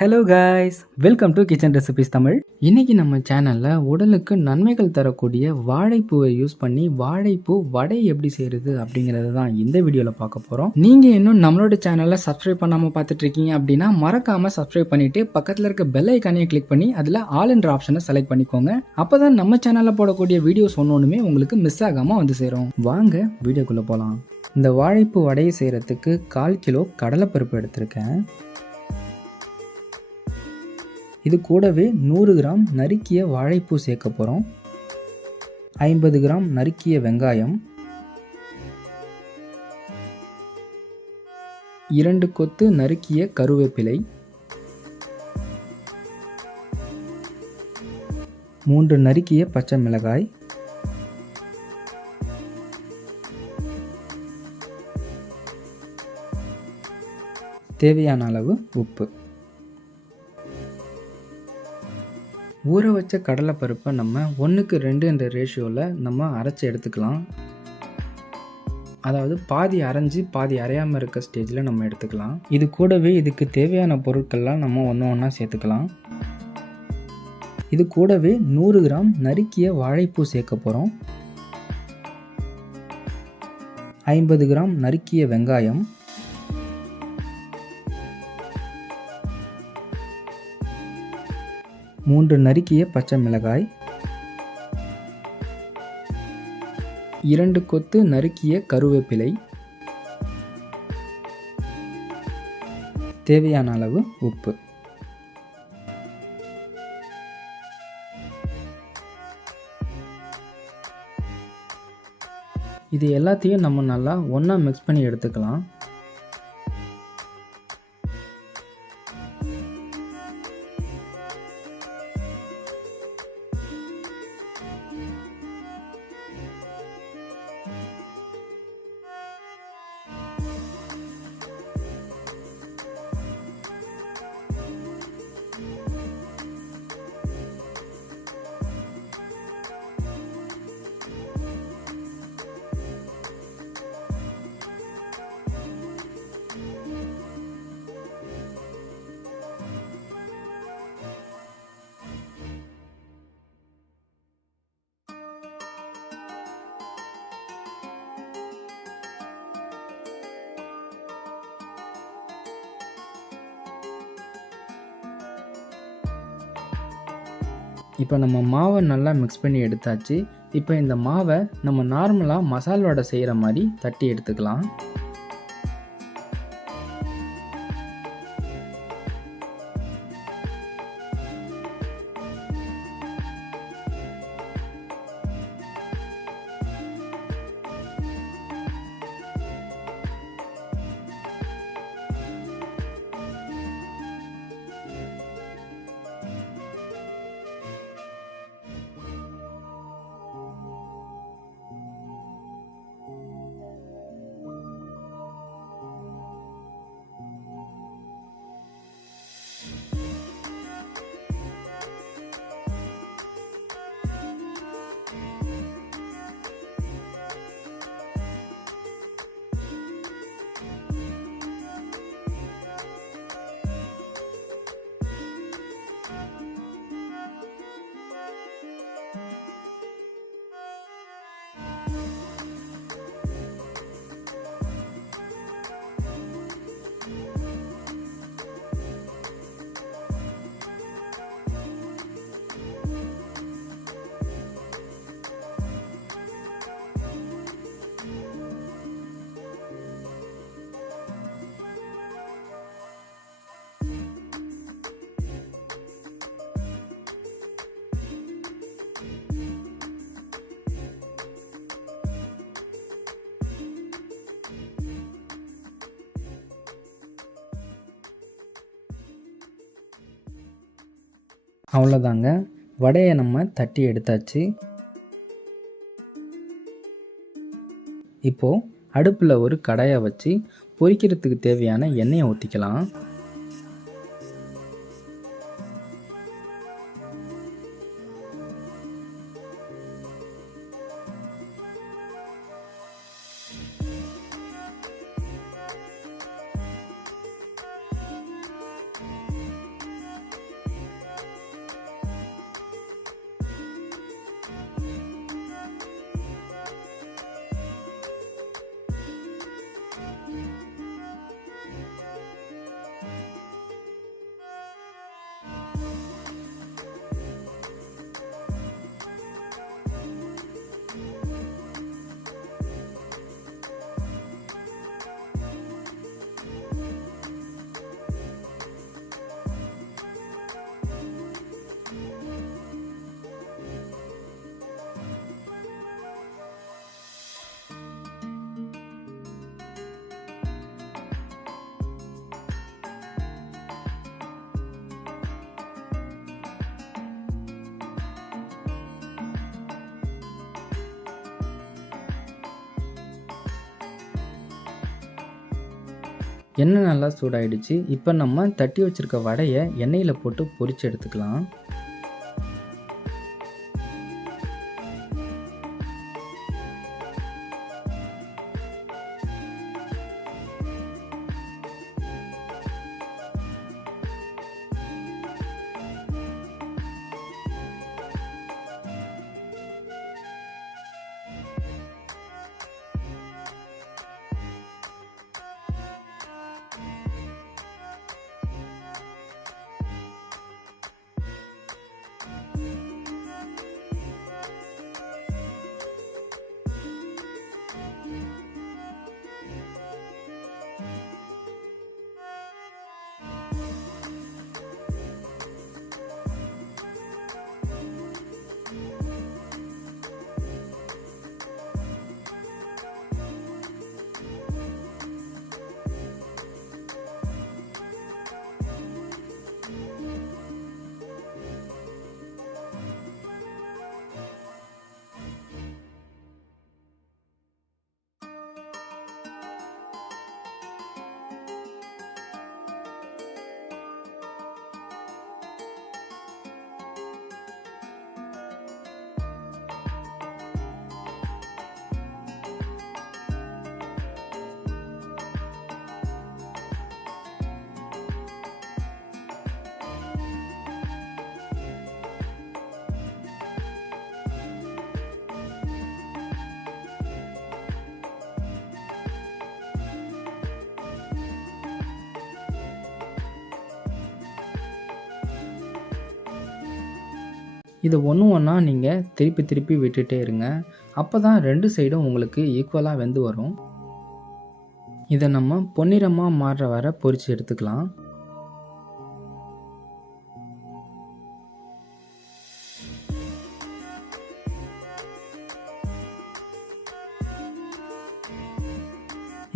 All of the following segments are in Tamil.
Hello guys, welcome to kitchen recipes Tamil. இன்னைக்கு நம்ம சேனலில் உடலுக்கு நன்மைகள் தரக்கூடிய வாழைப்பூவை யூஸ் பண்ணி வாழைப்பூ வடை எப்படி செய்கிறது அப்படிங்கிறது தான் இந்த வீடியோவில் பார்க்க போகிறோம். நீங்கள் இன்னும் நம்மளோட சேனலில் சப்ஸ்கிரைப் பண்ணாமல் பார்த்துட்டு இருக்கீங்க அப்படின்னா மறக்காமல் சப்ஸ்கிரைப் பண்ணிவிட்டு பக்கத்தில் இருக்க பெல் ஐக்கானையை கிளிக் பண்ணி அதில் ஆல் என்ற ஆப்ஷனை செலக்ட் பண்ணிக்கோங்க. அப்போ தான் நம்ம சேனலில் போடக்கூடிய வீடியோஸ் ஒன்றுமே உங்களுக்கு மிஸ் ஆகாமல் வந்து சேரும். வாங்க வீடியோக்குள்ளே போகலாம். இந்த வாழைப்பூ வடையை செய்கிறதுக்கு 1/4 கிலோ கடலைப்பருப்பு எடுத்திருக்கேன். இது கூடவே 100 கிராம் நறுக்கிய வாழைப்பூ சேர்க்க போகிறோம். 50 கிராம் நறுக்கிய வெங்காயம், 2 கொத்து நறுக்கிய கருவேப்பிலை, 3 நறுக்கிய பச்சை மிளகாய், தேவையான அளவு உப்பு. ஊற வச்ச கடலைப்பருப்பை நம்ம 1:2 என்ற ரேஷியோவில் நம்ம அரைச்சி எடுத்துக்கலாம். அதாவது பாதி அரைஞ்சி பாதி அரையாமல் இருக்க ஸ்டேஜில் நம்ம எடுத்துக்கலாம். இது கூடவே இதுக்கு தேவையான பொருட்கள்லாம் நம்ம ஒன்றா சேர்த்துக்கலாம். இது கூடவே 100 கிராம் நறுக்கிய வாழைப்பூ சேர்க்க போகிறோம். 50 கிராம் நறுக்கிய வெங்காயம், 3 நறுக்கிய பச்சை மிளகாய், 2 கொத்து நறுக்கிய கருவேப்பிலை, தேவையான அளவு உப்பு. இது எல்லாத்தையும் நம்ம நல்லா ஒன்றா மிக்ஸ் பண்ணி எடுத்துக்கலாம். இப்போ நம்ம மாவை நல்லா மிக்ஸ் பண்ணி எடுத்தாச்சு. இப்போ இந்த மாவை நம்ம நார்மலாக மசால் வடை செய்கிற மாதிரி தட்டி எடுத்துக்கலாம். அவ்வளோதாங்க, வடையை நம்ம தட்டி எடுத்தாச்சு. இப்போது அடுப்பில் ஒரு கடாயை வச்சு பொரிக்கிறதுக்கு தேவையான எண்ணெயை ஊற்றிக்கலாம். எண்ணெய் நல்லா சூடாயிடுச்சு. இப்போ நம்ம தட்டி வச்சிருக்க வடையை எண்ணெயில் போட்டு பொரிச்சு எடுத்துக்கலாம். இதை ஒன்று ஒன்றா நீங்கள் திருப்பி திருப்பி விட்டுட்டே இருங்க. அப்போ தான் 2 சைடும் உங்களுக்கு ஈக்குவலாக வெந்து வரும். இதை நம்ம பொன்னிறமாக மாறுற வரை பொரித்து எடுத்துக்கலாம்.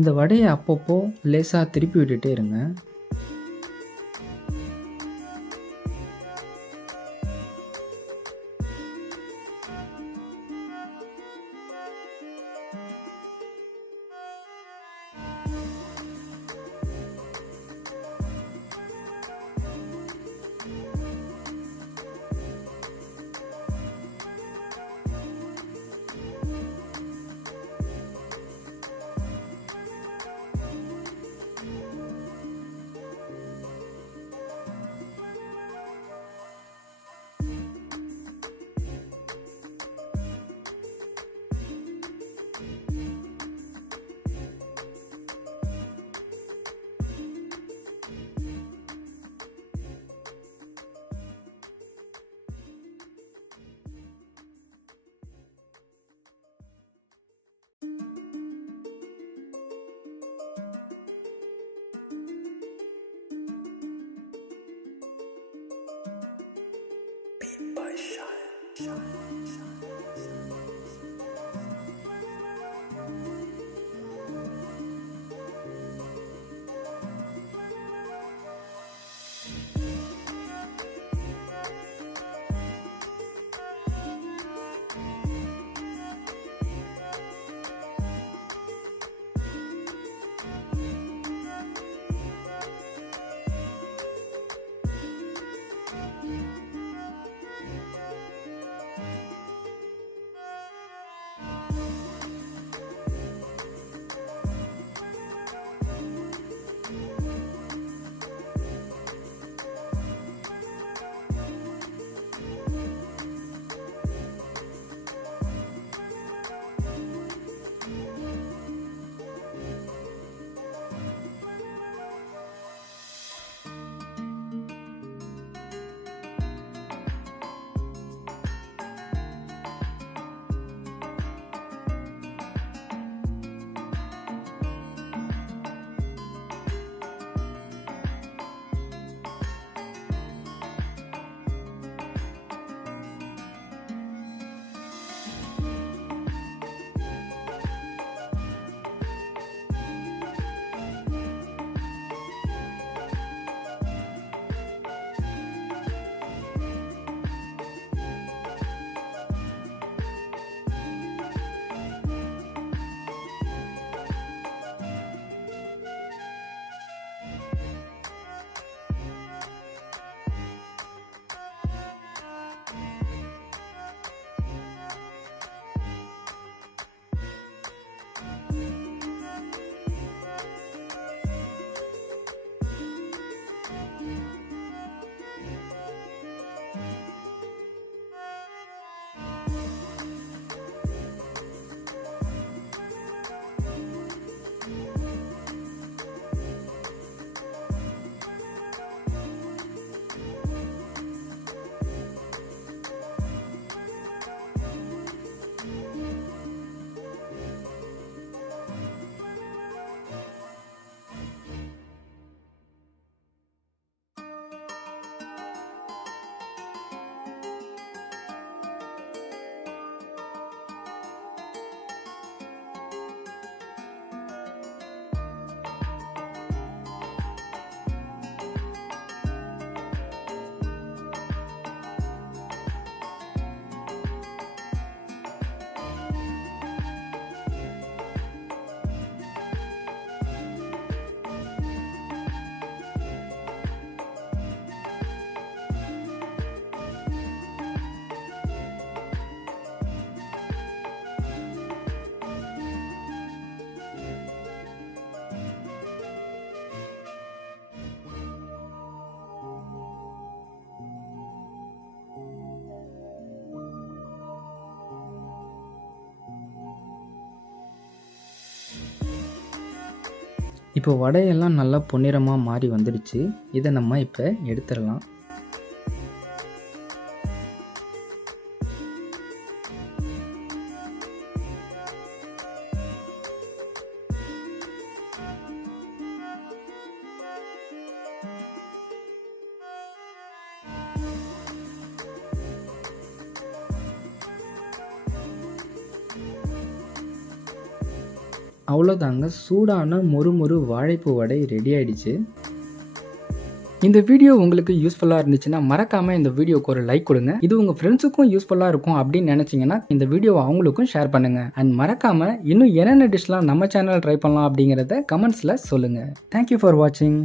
இந்த வடையை அப்பப்போ லேசாக திருப்பி விட்டுட்டே இருங்க. இப்போ வடையெல்லாம் நல்லா பொன்னிறமாக மாறி வந்துடுச்சு. இதை நம்ம இப்போ எடுத்துடலாம். அவ்வளோதாங்க, சூடான மொறு வாழைப்பூ வடை ரெடி ஆயிடுச்சு. இந்த வீடியோ உங்களுக்கு யூஸ்ஃபுல்லாக இருந்துச்சுன்னா மறக்காமல் இந்த வீடியோக்கு ஒரு லைக் கொடுங்க. இது உங்கள் ஃப்ரெண்ட்ஸுக்கும் யூஸ்ஃபுல்லாக இருக்கும் அப்படின்னு நினச்சிங்கன்னா இந்த வீடியோவை அவங்களுக்கும் ஷேர் பண்ணுங்கள். அண்ட் மறக்காமல் இன்னும் என்னென்ன டிஷ்லாம் நம்ம சேனல் ட்ரை பண்ணலாம் அப்படிங்கிறத கமெண்ட்ஸில் சொல்லுங்கள். தேங்க்யூ ஃபார் வாட்சிங்.